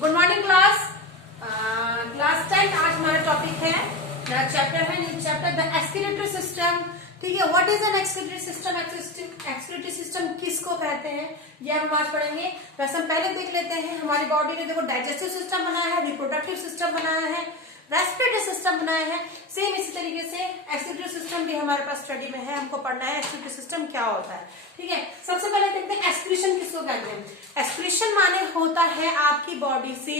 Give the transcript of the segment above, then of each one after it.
Good morning class. Class 10 आज हमारा topic है, नया चैप्टर है, new chapter the excretory system. ठीक है, what is an excretory system? Excretory system किसको कहते हैं ये हम आज पढ़ेंगे। वैसे हम पहले देख लेते हैं हमारी बॉडी ने देखो डाइजेस्टिव सिस्टम बनाया है, रिप्रोडक्टिव सिस्टम बनाया है, रेस्पिरेटरी सिस्टम बनाया है। सेम इसी तरीके से एक्सक्रीटरी सिस्टम भी हमारे पास स्टडी में है, हमको पढ़ना है एक्सक्रीटरी सिस्टम क्या होता है। ठीक है, सबसे पहले देखते हैं एक्सक्रीशन किसको कहते हैं। एक्सक्रीशन माने होता है आपकी बॉडी से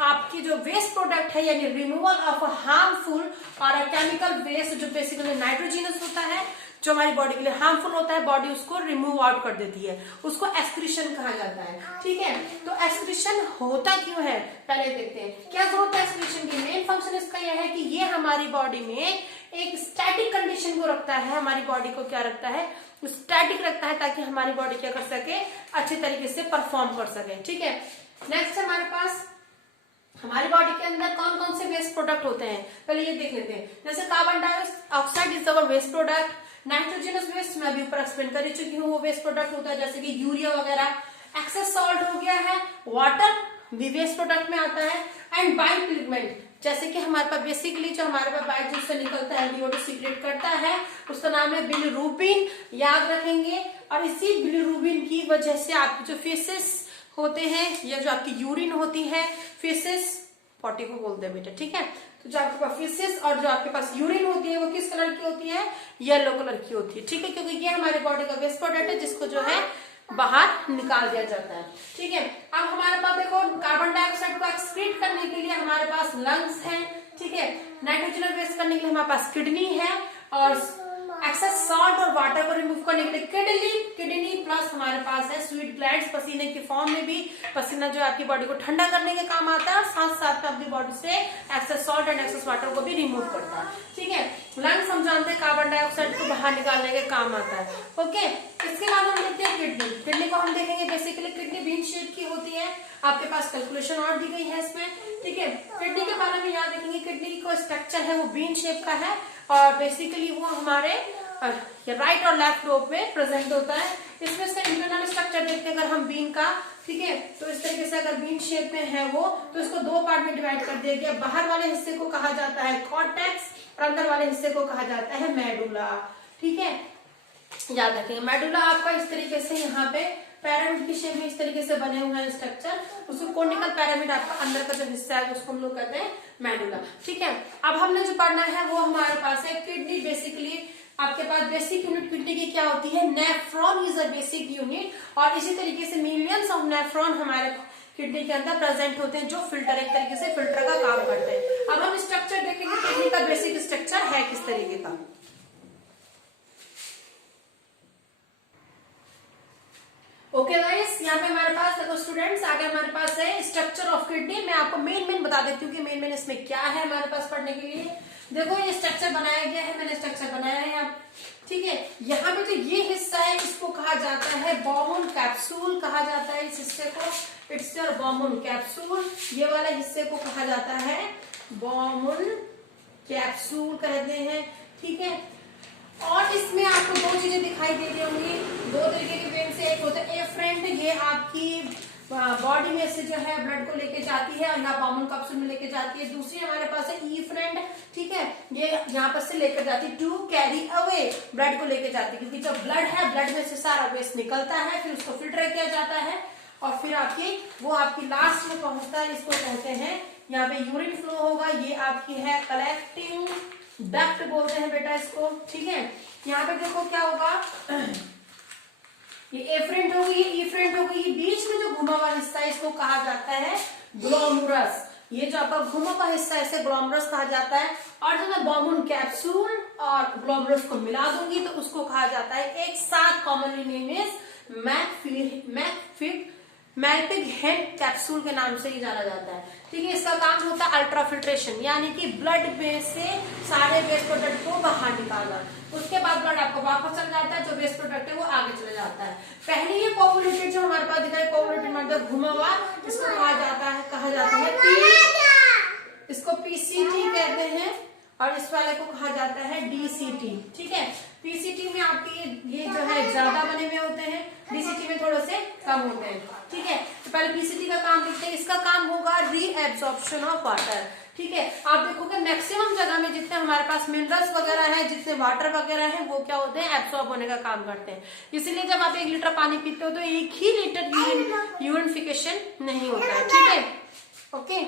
आपकी जो वेस्ट प्रोडक्ट है, यानी रिमूवल ऑफ हार्मफुल और केमिकल वेस्ट, जो बेसिकली नाइट्रोजिनस होता है, जो हमारी बॉडी के लिए हार्मफुल होता है, बॉडी उसको रिमूव आउट कर देती है, उसको एक्सक्रीशन कहा जाता है। ठीक है, तो एक्सक्रीशन होता क्यों है पहले देखते हैं। क्या जरूरत है एक्सक्रीशन की? मेन फंक्शन इसका यह है कि ये हमारी बॉडी में एक स्टैटिक कंडीशन को रखता है, हमारी बॉडी को क्या रखता है, स्टैटिक रखता है, ताकि हमारी बॉडी क्या कर सके, अच्छे तरीके से परफॉर्म कर सके। ठीक है, नेक्स्ट हमारे पास हमारी बॉडी के अंदर कौन कौन से वेस्ट प्रोडक्ट होते हैं, पहले ये देख लेते हैं। जैसे carbon dioxide is our waste product, nitrogenous waste मैं अभी ऊपर एक्सप्लेन कर चुकी हूँ, वो वेस्ट प्रोडक्ट होता है, जैसे कि यूरिया वगैरह। एक्सेस सॉल्ट हो गया है, वाटर भी वेस्ट प्रोडक्ट में आता है, एंड बाइल पिगमेंट, जैसे कि हमारे पास बेसिकली जो हमारे पास बाइल जूस से निकलता है, एल्डिहाइड सीक्रेट करता है, उसका नाम है बिलिरुबिन, याद रखेंगे। और इसी बिलिरुबिन की वजह से आपकी जो फेसेस होते हैं, या जो आपकी यूरिन होती है, फेसेस पॉटी को बोलते हैं बेटा। ठीक है, तो जो आपके पास फेसेस और जो आपके पास यूरिन होती है वो किस कलर की होती है? येलो कलर की होती है। ठीक है, क्योंकि ये हमारे बॉडी का वेस्ट प्रोडक्ट है, जिसको जो है बाहर निकाल दिया जाता है। ठीक है, अब हमारे पास देखो कार्बन डाइऑक्साइड को एक्सक्रीट करने के लिए हमारे पास लंग्स है। ठीक है, नाइट्रोजन वेस्ट करने के लिए हमारे पास किडनी है, और एक्सेस सॉल्ट और वाटर को रिमूव करने के लिए किडनी प्लस हमारे पास है स्वीट ग्लैंड्स, पसीने की फॉर्म में भी पसीना जो आपकी बॉडी को ठंडा करने के काम आता है, और साथ साथ में अपनी बॉडी से excess salt and excess water को भी रिमूव करता है। ठीक है, लंग्स हम जानते हैं कार्बन डाइऑक्साइड को बाहर निकालने के काम आता है। ओके, इसके बाद हम देखते हैं किडनी को हम देखेंगे। बेसिकली किडनी बीन शेप की होती है, आपके पास कैलकुलेशन और दी गई है इसमें। ठीक है, किडनी के बारे में याद रखेंगे, किडनी की कोई स्ट्रक्चर है वो बीन शेप का है, और बेसिकली वो हमारे राइट और लेफ्ट लोब में प्रेजेंट होता है। इसमें से इंटरनल स्ट्रक्चर देखते हैं अगर हम बीन का। ठीक है, तो इस तरीके से अगर बीन शेप में है वो, तो इसको दो पार्ट में डिवाइड कर दिया गया। बाहर वाले हिस्से को कहा जाता है कॉर्टेक्स, और अंदर वाले हिस्से को कहा जाता है मेडुला। ठीक है, याद रखेंगे मेडुला आपका इस तरीके से यहाँ पे पैरामिड की शेप में इस तरीके से बने हुए हैं स्ट्रक्चर, उसको कोनिकल पैरामिड आपका अंदर का जो हिस्सा है उसको हम लोग कहते हैं मेडुला। ठीक है, अब हमने जो पढ़ना है वो हमारे पास है किडनी। बेसिकली आपके पास बेसिक यूनिट किडनी की क्या होती है? Nephron is a basic unit, और इसी तरीके से मिलियंस ऑफ नेफ्रॉन हमारे किडनी के अंदर प्रेजेंट होते हैं, जो फिल्टर एक तरीके से फिल्टर का काम करते हैं। अब हम स्ट्रक्चर देखेंगे किडनी का बेसिक स्ट्रक्चर है किस तरीके का। ओके गाइस, यहाँ पे हमारे पास देखो स्टूडेंट्स, आगे हमारे पास है स्ट्रक्चर ऑफ किडनी। मैं आपको मेन बता देती हूँ कि मेन इसमें क्या है हमारे पास पढ़ने के लिए। देखो ये स्ट्रक्चर बनाया गया है, मैंने स्ट्रक्चर बनाया है यहाँ। ठीक है, यहाँ पे जो ये हिस्सा है इसको कहा जाता है बॉम्बूल कैप्सूल कहा जाता है। इस हिस्से को इट्स योर बॉम्बूल कैप्सूल, ये वाले हिस्से को कहा जाता है बॉम्बूल कैप्सूल कहते हैं। ठीक है, और इसमें आपको दो चीजें दिखाई दे रही होंगी, दो तरीके के वेन से। एक होता है एफ्रेंट, ये आपकी बॉडी में से जो है ब्लड को लेके जाती है, या बॉम्बूल कैप्सूल में लेके जाती है। दूसरी हमारे पास है ई फ्रेंड। ठीक है, ये यहाँ पर से लेकर जाती है टू कैरी अवे, ब्लड को लेके जाती है, क्योंकि जब ब्लड है, ब्लड में से सारा वेस्ट निकलता है, फिर उसको फिल्टर किया जाता है, और फिर आपकी लास्ट में पहुंचता है। इसको कहते हैं, यहाँ पे यूरिन फ्लो होगा, ये आपकी है कलेक्टिंग डक्ट बोलते हैं बेटा इसको। ठीक है, यहाँ पे देखो क्या होगा, ये एफ्रेंट होगी, ये ई-फ्रेंट होगी, ये बीच में जो घुमा हुआ हिस्सा है इसको कहा जाता है ग्लोमरस। ये जो आपका घुमा हुआ हिस्सा है इसे ग्लोमरस कहा जाता है। और जब मैं बॉम्बूल कैप्सूल और ग्लोमरस को मिला दूंगी तो उसको कहा जाता है एक साथ, कॉमनली नेम इज मैकपिग हेड कैप्सूल के नाम से ही जाना जाता है। ठीक है, इसका काम होता है अल्ट्राफिल्ट्रेशन, यानी कि ब्लड में से सारे वेस्ट प्रोडक्ट को बाहर निकालना। उसके बाद ब्लड आपको वापस चल जाता है, जो वेस्ट प्रोडक्ट है वो आगे चला जाता है। पहले ये कोवुलेटेड जो हमारे पास दिखा है, कोवुलेटेड मतलब घुमा हुआ, इसको कहा जाता है इसको पीसीटी कहते हैं, और इस वाले को कहा जाता है डीसीटी। ठीक है, पीसीटी में आपके ये जो है ज्यादा बने हुए होते हैं, डीसीटी में थोड़े से कम होते हैं। ठीक है, तो पहले पीसीटी का काम देखते हैं। इसका काम होगा रीएब्जॉर्प्शन ऑफ वाटर। ठीक है, आप देखोगे मैक्सिमम जगह में जितने हमारे पास मिनरल्स वगैरह है, जितने वाटर वगैरह है, वो क्या होते हैं, एब्सॉर्ब होने का काम करते हैं। इसीलिए जब आप 1 लीटर पानी पीते हो तो 1 ही लीटर यूरिनिफिकेशन नहीं होता है। ठीक है, ओके।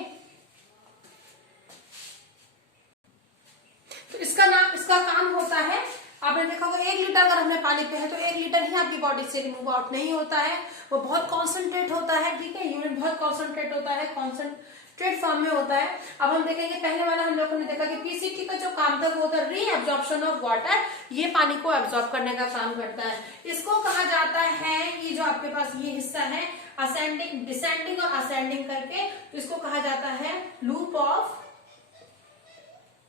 तो इसका काम होता है, आपने देखा होगा 1 लीटर अगर हमने पानी पिया है तो 1 लीटर ही आपकी बॉडी से रिमूव आउट नहीं होता है, वो बहुत कॉन्सेंट्रेट होता है। ठीक है, यूरिन बहुत कॉन्सेंट्रेट होता है, कॉन्सेंट्रेट फॉर्म में होता है। अब हम देखेंगे, पहले वाला हम लोगों ने देखा कि पीसीटी का जो काम था वो था रीअब्जॉर्प्शन ऑफ वाटर, ये पानी को एब्जॉर्ब करने का काम करता है। इसको कहा जाता है, ये जो आपके पास ये हिस्सा है असेंडिंग, डिसेंडिंग और असेंडिंग करके, तो इसको कहा जाता है लूप ऑफ,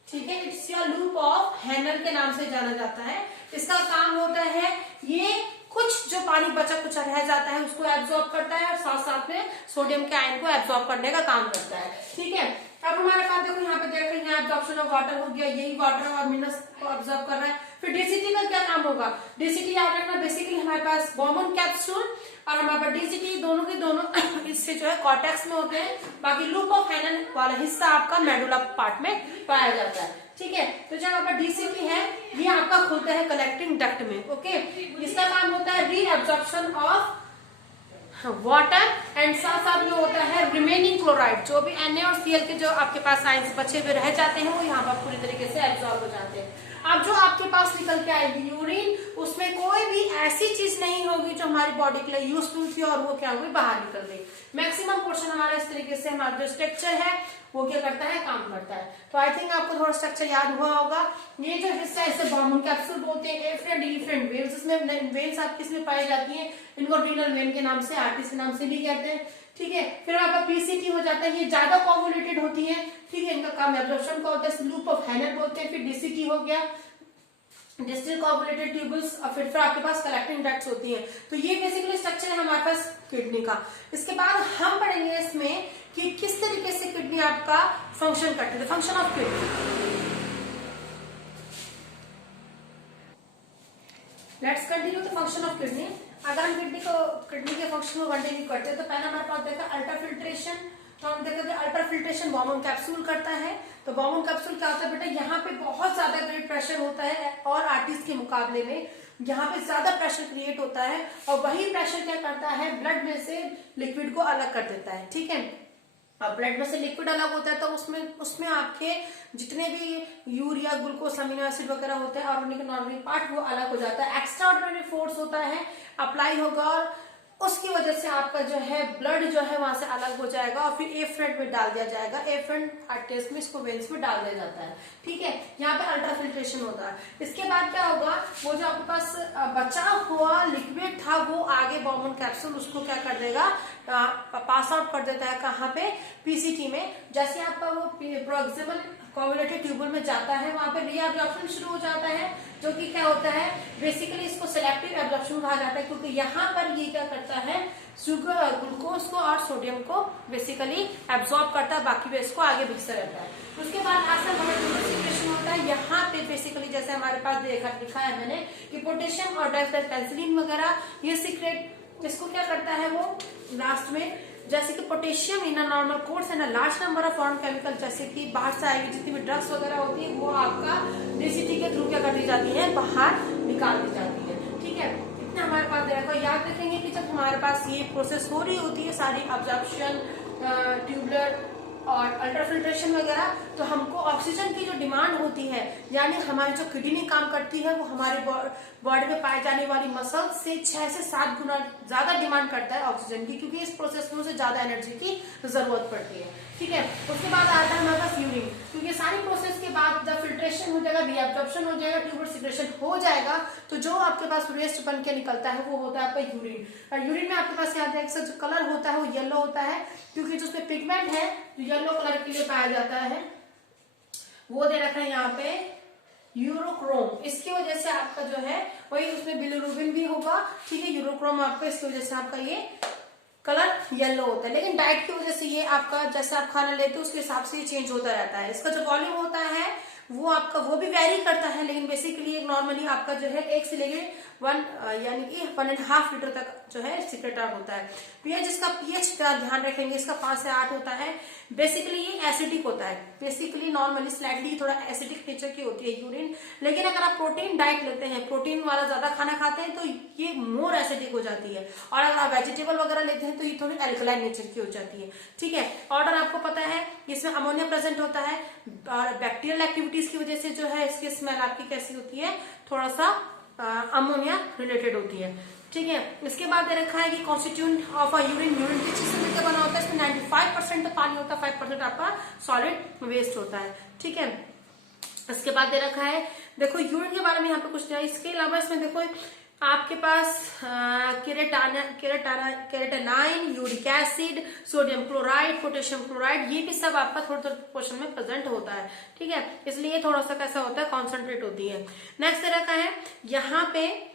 ठीक है, it's your loop of Henle के नाम से जाना जाता है। इसका काम होता है, ये कुछ जो पानी बचा कुछ रह जाता है उसको एब्जॉर्ब करता है और साथ साथ में सोडियम के आयन को एब्जॉर्ब करने का काम करता है। ठीक है, अब हमारे पास देखो यहाँ पे देख रहे हैं एब्जॉर्प्शन ऑफ वाटर हो गया, यही वाटर और मिनरल्स को एब्जॉर्ब कर रहा है। फिर डीसीटी का क्या काम होगा, डीसीटी याद रखना, बेसिकली हमारे पास बॉमन कैप्सूल और हमारे पास डीसीटी दोनों के दोनों इससे जो है कॉर्टेक्स में होते हैं, बाकी लूप ऑफ हैनल वाला हिस्सा आपका मेडुला पार्ट में पाया जाता है। ठीक है, तो जब आपका डीसीटी है ये आपका खुलता है कलेक्टिंग डक्ट में। ओके, इसका काम होता है रीअब्जॉर्प्शन ऑफ वाटर एंड साथ साथ में होता है रिमेनिंग क्लोराइड, जो भी Na और Cl के जो आपके पास आयंस बचे हुए रह जाते हैं वो यहाँ पर पूरी तरीके से एब्जॉर्ब हो जाते हैं। अब जो आपके पास निकल के आएगी यूरिन, उसमें कोई भी ऐसी चीज नहीं होगी जो हमारी बॉडी के लिए यूजफुल थी और वो क्या होगी, बाहर निकल गई। मैक्सिमम पोर्शन हमारा इस तरीके से हमारा जो स्ट्रक्चर है वो क्या करता है, काम करता है। तो आई थिंक आपको थोड़ा स्ट्रक्चर याद हुआ होगा। ये जो हिस्सा है इसे बॉमन कैप्सूल बोलते हैं, एफरेंट इलिफेंट वेन्स, इसमें वेन्स आपकी इसमें पाई जाती हैं, इनको रीनल वेन के नाम से, आर्टरी के नाम से भी कहते हैं। ठीक है, फिर आपका पीसीटी हो जाता है, ये ज्यादा कोवुलेटेड होती है। ठीक है, इनका काम एब्जॉर्प्शन का होता है, लूप ऑफ हैनल बोलते हैं। फिर डीसीटी हो गया, डिस्टल कोवुलेटेड ट्यूबल्स, और फिर आपके पास कलेक्टिंग डक्ट्स होती हैं। तो ये बेसिकली स्ट्रक्चर है हमारे पास किडनी का। इसके बाद हम पढ़ेंगे इसमें कि किस तरीके से किडनी आपका फंक्शन करती है, function of kidney. Let's continue the function of kidney. अगर हम किडनी के फंक्शन को कंटिन्यू करते हैं तो पहला हमारे पास देखा अल्ट्राफिल्ट्रेशन। तो हम देखते हैं अल्ट्राफिल्ट्रेशन बॉमन कैप्सूल करता है। तो बॉमन कैप्सूल क्या होता है बेटा, यहाँ पे बहुत ज्यादा ब्लड प्रेशर होता है और आर्टरीज के मुकाबले में यहाँ पे ज्यादा प्रेशर क्रिएट होता है, और वही प्रेशर क्या करता है, ब्लड में से लिक्विड को अलग कर देता है। ठीक है, अब ब्लड में से लिक्विड अलग होता है तो उसमें आपके जितने भी यूरिया, ग्लूकोज, अमीनो एसिड वगैरह होते हैं और उनके नॉर्मल पार्ट वो अलग हो जाता है। एक्स्ट्रा ऑर्डिनरी फोर्स होता है, अप्लाई होगा और उसकी वजह से आपका जो है ब्लड जो है वहां से अलग हो जाएगा और फिर एफरेंट में डाल दिया जाएगा। एफरेंट आर्टरीज में इसको वेन्स में डाल दिया जाता है। ठीक है, यहाँ पे अल्ट्राफिल्ट्रेशन होता है। इसके बाद क्या होगा, वो जो आपके पास बचा हुआ लिक्विड था वो आगे बॉमन कैप्सूल उसको क्या कर देगा, पास आउट कर देता है। कहाँ पे, पीसीटी में। जैसे आपका वो प्रोक्सिमल कोवुलेटेड ट्यूबल में जाता है, वहां पे रीअब्जॉर्प्शन शुरू हो जाता है, जो कि क्या होता है, बेसिकली इसको सिलेक्टिव एब्जॉर्प्शन कहा जाता है, क्योंकि यहाँ पर ये क्या करता है, शुगर, ग्लूकोज को और सोडियम को बेसिकली एब्जॉर्ब करता है, बाकी वेस्ट को आगे भेजता रहता है। उसके बाद सिक्रेशन होता है। यहाँ पे बेसिकली जैसे हमारे पास लिखा है मैंने कि पोटेशियम और डाइपेंसिलिन वगैरह ये सीक्रेट, इसको क्या करता है वो लास्ट में, जैसे कि potassium in normal course and large number of foreign chemical, जैसे कि बाहर से आएगी जितनी भी ड्रग्स वगैरह होती है वो आपका डीसीटी के थ्रू क्या कर दी जाती है, बाहर निकाल दी जाती है। ठीक है, इतना हमारे पास देखो, याद रखेंगे कि जब हमारे पास ये प्रोसेस हो रही होती है सारी अब्जॉर्प्शन, ट्यूबुलर और अल्ट्राफिल्ट्रेशन वगैरह, तो हमको ऑक्सीजन की जो डिमांड होती है, यानी हमारी जो किडनी काम करती है वो हमारे बॉडी में पाए जाने वाली मसल से 6 से 7 गुना ज्यादा डिमांड करता है ऑक्सीजन की, क्योंकि इस प्रोसेस में उसे ज्यादा एनर्जी की जरूरत पड़ती है। ठीक है, उसके बाद आता है हमारे पास यूरिन, क्योंकि सारी प्रोसेस के बाद जब फिल्ट्रेशन हो जाएगा, रीअब्जॉर्प्शन हो जाएगा, ट्यूबुलर सिक्रेशन हो जाएगा, तो जो आपके पास वेस्ट बन के निकलता है वो होता है आपका यूरिन। और यूरिन में आपके पास याद है जो कलर होता है वो येलो होता है, क्योंकि जो उसमें पिगमेंट है जो येलो कलर के लिए पाया जाता है वो दे रखा है यहाँ पे यूरोक्रोम। इसकी वजह से आपका जो है वही उसमें बिलिरुबिन भी होगा। ठीक है, यूरोक्रोम आपका, इसकी वजह से आपका ये कलर येलो होता है। लेकिन डाइट की वजह से ये आपका, जैसे आप खाना लेते हो उसके हिसाब से ये चेंज होता रहता है। इसका जो वॉल्यूम होता है वो आपका वो भी वेरी करता है, लेकिन बेसिकली नॉर्मली आपका जो है 1 से लेके 1 यानी कि 1.5 लीटर तक जो है सिक्रेटर होता है। पीएच, इसका पीएच का ध्यान रखेंगे, इसका 5 से 8 होता है। बेसिकली ये एसिडिक होता है, बेसिकली नॉर्मली स्लाइटली थोड़ा एसिडिक नेचर की होती है यूरिन। लेकिन अगर आप प्रोटीन डाइट लेते हैं, प्रोटीन वाला ज्यादा खाना खाते हैं, तो ये मोर एसिडिक हो जाती है। और अगर आप वेजिटेबल वगैरह लेते हैं तो ये थोड़ी एल्कलाइन नेचर की हो जाती है। ठीक है, ऑर्डर आपको पता है, इसमें अमोनिया प्रेजेंट होता है और बैक्टीरियल एक्टिविटीज की वजह से जो है इसकी स्मेल आपकी कैसी होती है, थोड़ा सा अमोनिया रिलेटेड होती है। ठीक है, इसके बाद दे रखा है कि constituent of a urine, urine किस चीज से मिलकर बना होता है, इसमें 95% तो पानी होता है, 5% आपका सॉलिड वेस्ट होता है। ठीक है, इसके बाद दे रखा है, देखो यूरिन के बारे में यहाँ पे कुछ नहीं है। इसके अलावा इसमें देखो आपके पास creatinine, uric acid, sodium chloride, potassium chloride, ये भी सब आपका थोड़ा थोड़ा पोर्शन में प्रेजेंट होता है। ठीक है, इसलिए थोड़ा सा कैसा होता है, कॉन्सेंट्रेट होती है। नेक्स्ट दे रखा है यहाँ पे,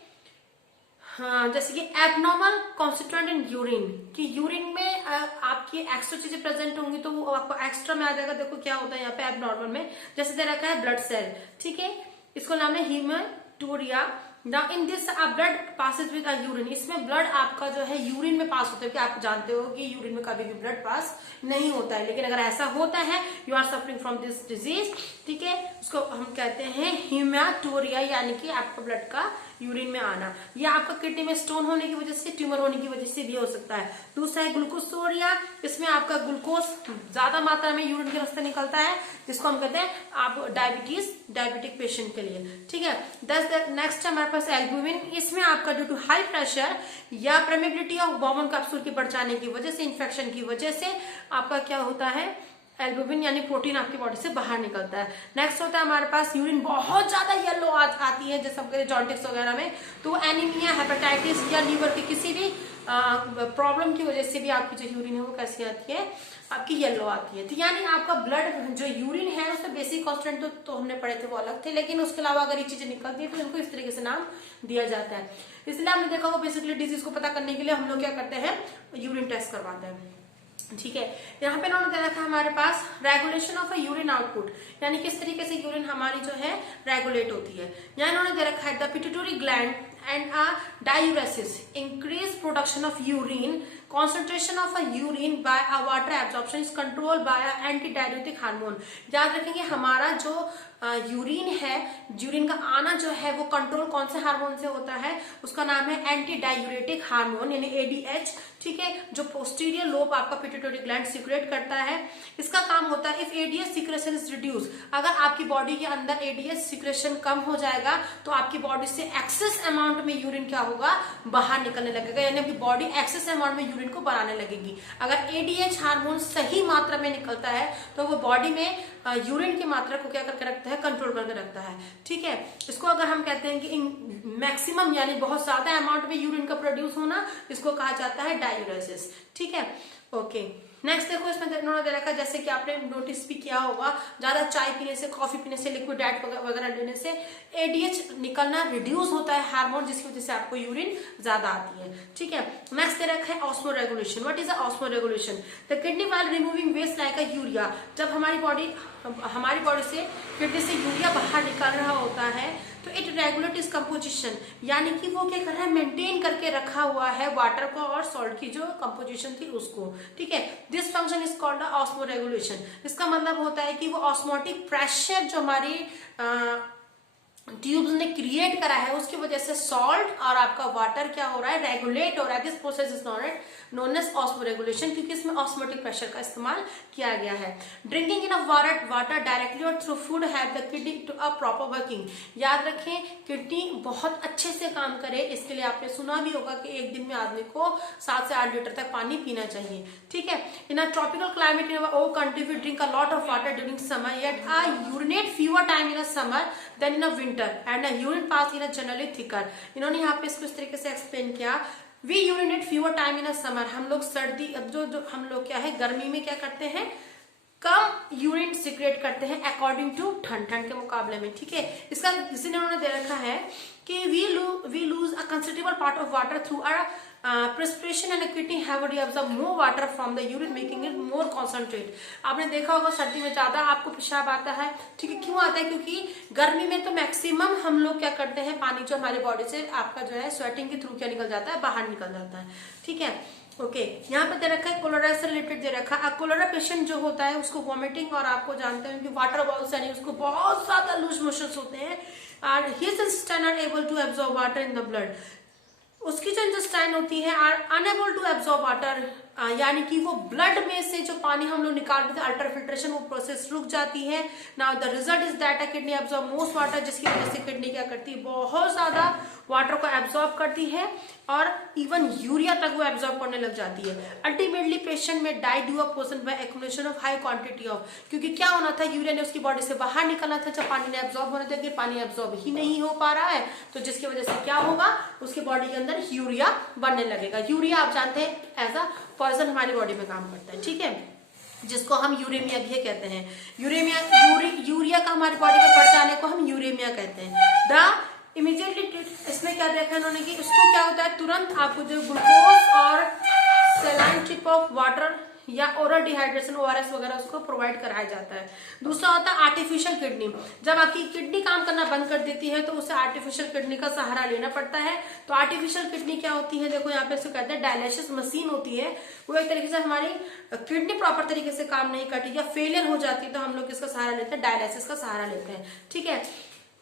हाँ, जैसे कि एबनॉर्मल कॉन्स्टिट्यूएंट इन यूरिन, कि यूरिन में आपकी एक्स्ट्रा चीजें प्रेजेंट होंगी तो वो आपको एक्स्ट्रा में आ जाएगा। देखो क्या होता है यहाँ पे एबनॉर्मल में, जैसे दे रखा है ब्लड सेल। ठीक है, इसको नाम है haematuria. Now in this blood passes with urine, इसमें ब्लड आपका जो है यूरिन में पास होता है। कि आप जानते हो कि यूरिन में कभी भी ब्लड पास नहीं होता है, लेकिन अगर ऐसा होता है, you are suffering from this disease, ठीक है, उसको हम कहते हैं हीमेटूरिया, यानी कि आपका ब्लड का यूरिन में आना। या आपका किडनी में स्टोन होने की वजह से, ट्यूमर होने की वजह से भी हो सकता है। दूसरा है ग्लूकोसोरिया, इसमें आपका ग्लूकोज ज्यादा मात्रा में यूरिन के रास्ते निकलता है, जिसको हम कहते हैं आप डायबिटिक पेशेंट के लिए। ठीक है, नेक्स्ट हमारे पास एल्बुमिन, इसमें आपका ड्यू टू हाई प्रेशर या परमेबिलिटी ऑफ बॉमन कैप्सूल के बढ़ जाने की वजह से, इन्फेक्शन की वजह से आपका क्या होता है, एल्बुमिन यानी प्रोटीन आपकी बॉडी से बाहर निकलता है। नेक्स्ट होता है हमारे पास यूरिन बहुत ज्यादा येलो आती है, जैसे हम कहते हैं जॉन्डिस वगैरह में, तो एनीमिया, हेपेटाइटिस या लीवर की किसी भी प्रॉब्लम की वजह से भी आपकी जो यूरिन है वो कैसी आती है, आपकी येलो आती है। तो यानी आपका ब्लड जो यूरिन है उसमें बेसिक कॉन्स्टेंट तो हमने पढ़े थे वो अलग थे, लेकिन उसके अलावा अगर ये चीजें निकलती है तो इनको इस तरीके से नाम दिया जाता है। इसलिए आपने देखा होगा बेसिकली डिजीज को पता करने के लिए हम लोग क्या करते हैं, यूरिन टेस्ट करवाते हैं। ठीक है, यहाँ पे इन्होंने दे रखा है हमारे पास regulation of a urine output, यानी किस तरीके से यूरिन हमारी जो है रेगुलेट होती है। यहाँ इन्होंने दे रखा है the pituitary gland and a diuresis increase production of urine, concentration of a urine by a water absorption is controlled by a antidiuretic hormone। याद रखेंगे हमारा जो यूरिन है, यूरिन का आना जो है वो कंट्रोल कौन से हार्मोन से होता है, उसका नाम है एंटी डायूरेटिक हार्मोन यानी एडीएच। ठीक है, जो पोस्टीरियर लोब आपका पिट्यूटरी ग्लैंड सिक्रेट करता है, इसका काम होता है if ADH secretion is reduce, अगर आपकी बॉडी के अंदर एडीएच सिक्रेशन कम हो जाएगा तो आपकी बॉडी से एक्सेस अमाउंट में यूरिन क्या होगा, बाहर निकलने लगेगा, यानी आपकी बॉडी एक्सेस अमाउंट में यूरिन को बनाने लगेगी। अगर एडीएच हार्मोन सही मात्रा में निकलता है तो वो बॉडी में यूरिन की मात्रा को क्या करके रखता है, कंट्रोल करके रखता है। ठीक है, इसको अगर हम कहते हैं कि मैक्सिमम यानी बहुत ज्यादा अमाउंट में यूरिन का प्रोड्यूस होना, इसको कहा जाता है डायूरेसिस। ठीक है, ओके। नेक्स्ट देखो इसमें इन्होंने दे रखा है, जैसे कि आपने नोटिस भी किया होगा, ज्यादा चाय पीने से, कॉफी पीने से, लिक्विड डाइट वगैरह लेने से एडीएच निकलना रिड्यूस होता है हार्मोन, जिसकी वजह से आपको यूरिन ज्यादा आती है। ठीक है, नेक्स्ट दे रखा है osmoregulation. What is the osmoregulation? The kidney while removing waste like a urea, जब हमारी बॉडी से किडनी से यूरिया बाहर निकल रहा होता है तो इट रेगुलेट इज कंपोजिशन, यानी कि वो क्या कर रहा है, मेंटेन करके रखा हुआ है वाटर को और सॉल्ट की जो कंपोजिशन थी उसको। ठीक है, this function is called osmo regulation. इसका मतलब होता है कि वो ऑस्मोटिक प्रेशर जो हमारी ट्यूब्स ने क्रिएट करा है उसकी वजह से सॉल्ट और आपका वाटर क्या हो रहा है, रेगुलेट हो रहा है। This process is known as osmoregulation, क्योंकि इसमें ऑस्मोटिक प्रेशर का इस्तेमाल किया गया है। ड्रिंकिंग इन वाटर डायरेक्टली और through food have the kidney to a proper working. याद रखें, किडनी बहुत अच्छे से काम करे इसके लिए आपने सुना भी होगा कि एक दिन में आदमी को 7 से 8 लीटर तक पानी पीना चाहिए। ठीक है, in a tropical climate in our country we drink a lot of water during summer, yet uh urinate fewer time in a summer than in a winter and a urine pass in a generally thicker. इन्होंने यहाँ पे इसको इस तरीके से explain किया, we urinate fewer time in a summer, हम लोग सर्दी जो हम लोग क्या है गर्मी में क्या करते हैं, कम यूरिन सिक्रेट करते हैं अकॉर्डिंग टू ठंड के मुकाबले में, ठीक है। इसका किसी ने उन्होंने दे रखा है कि we lose a considerable part of water through perspiration and a kidney have already absorbed more water from the urine making it more concentrate। आपने देखा होगा सर्दी में ज्यादा आपको पेशाब आता है, ठीक है। क्यों आता है? क्योंकि गर्मी में तो मैक्सिमम हम लोग क्या करते हैं, पानी जो हमारे बॉडी से आपका जो है स्वेटिंग के थ्रू क्या निकल जाता है, बाहर निकल जाता है, ठीक है। ओके यहाँ पे दे रखा है कोलेरा से रिलेटेड दे रखा है। कोलेरा पेशेंट जो होता है उसको वॉमिटिंग और आपको जानते हैं कि वाटर बॉल्स यानी उसको बहुत ज्यादा लूज मोशंस होते हैं और his intestine are able to absorb water in the blood. उसकी जो इंटेस्टाइन होती है are unable to absorb water, यानी कि वो ब्लड में से जो पानी हम लोग निकालते हैं अल्ट्रा फिल्ट्रेशन वो प्रोसेस रुक जाती है। Now the result is that a kidney absorb most water, जिसकी वजह से किडनी क्या करती है, बहुत ज्यादा वाटर को एब्जॉर्ब करती है और इवन यूरिया तक वो एब्जॉर्ब करने लग जाती है। अल्टीमेटली पेशेंट में die due of poison by accumulation of high quantity of, क्योंकि क्या होना था, यूरिया ने उसकी बॉडी से बाहर निकलना था, जब पानी ने एब्जॉर्ब होने लगे, पानी एब्जॉर्ब ही नहीं हो पा रहा है, तो जिसकी वजह से क्या होगा, उसके बॉडी के अंदर यूरिया बनने लगेगा। यूरिया आप जानते हैं एज अ पॉइजन हमारी बॉडी में काम करता है, ठीक है, जिसको हम यूरेमिया भी कहते हैं। यूरिया का हमारी बॉडी में बढ़ जाने को हम यूरेमिया कहते हैं। द इमीडिएटली इसमें क्या देखा इन्होंने कि उसको क्या होता है, तुरंत आपको जो ग्लूकोज और सेलाइन ट्रिप ऑफ वाटर या ओरल डिहाइड्रेशन ORS वगैरह उसको प्रोवाइड कराया जाता है। दूसरा होता है आर्टिफिशियल किडनी। जब आपकी किडनी काम करना बंद कर देती है तो उसे आर्टिफिशियल किडनी का सहारा लेना पड़ता है। तो आर्टिफिशियल किडनी क्या होती है, देखो यहाँ पे इसको कहते हैं डायलिसिस मशीन होती है। वो एक तरीके से हमारी किडनी प्रॉपर तरीके से काम नहीं करती या फेलियर हो जाती है तो हम लोग इसका सहारा लेते हैं, डायलिसिस का सहारा लेते हैं, ठीक है।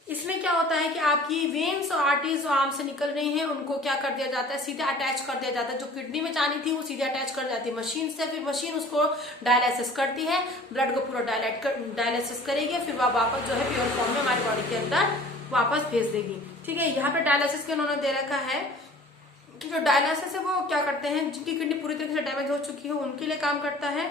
इसमें क्या होता है कि आपकी वेन्स और आर्टरीज जो आर्म से निकल रही हैं उनको क्या कर दिया जाता है, सीधे अटैच कर दिया जाता है। जो किडनी में जानी थी वो सीधे अटैच कर जाती है मशीन से, फिर मशीन उसको डायलिसिस करती है, ब्लड को पूरा डायलिसिस करेगी, फिर वह वापस जो है प्योर फॉर्म में हमारी बॉडी के अंदर वापस भेज देगी, ठीक है। यहाँ पे डायलिसिस के उन्होंने दे रखा है कि जो डायलिसिस है वो क्या करते हैं, जिनकी किडनी पूरी तरीके से डैमेज हो चुकी है उनके लिए काम करता है।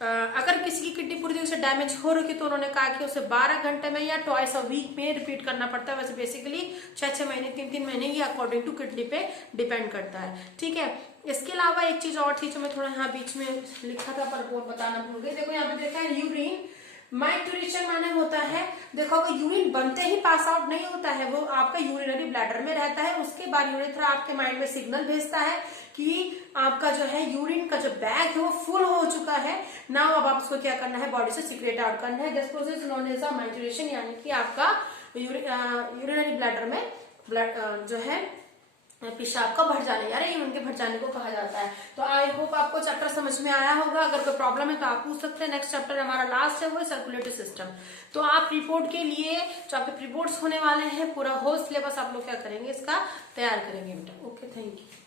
अगर किसी की किडनी पूरी तरीके से डैमेज हो रही है तो उन्होंने कहा कि उसे 12 घंटे में या ट्वाइस अ वीक में रिपीट करना पड़ता है। वैसे बेसिकली 6-6 महीने 3-3 महीने ये अकॉर्डिंग टू किडनी पे डिपेंड करता है, ठीक है। इसके अलावा एक चीज और थी जो मैं थोड़ा यहाँ बीच में लिखा था पर वो बताना भूल गई। देखो यहाँ पे देखा है यूरिन माइट्यूरेशन माने होता है, देखो यूरिन बनते ही पास आउट नहीं होता है, वो आपका यूरिनरी ब्लैडर में रहता है। उसके बाद यूरेथ्रा आपके माइंड में सिग्नल भेजता है कि आपका जो है यूरिन का जो बैग है वो फुल हो चुका है। नाउ अब आप उसको क्या करना है, बॉडी से सीक्रेट आउट करना है। दिस प्रोसेस नोन एज माइट्यूरेशन, यानी कि आपका यूरिनरी ब्लैडर में ब्लड जो है पेशाब का भर जाने या यूरिन के भर जाने को कहा जाता है। तो आई होप आपको चैप्टर समझ में आया होगा। अगर कोई प्रॉब्लम है तो आप पूछ सकते हैं। नेक्स्ट चैप्टर हमारा लास्ट है वो सर्कुलेटरी सिस्टम। तो आप रिपोर्ट के लिए जो आपके रिपोर्ट्स होने वाले हैं पूरा होल सिलेबस आप लोग क्या करेंगे, इसका तैयार करेंगे बेटा। Okay, thank you.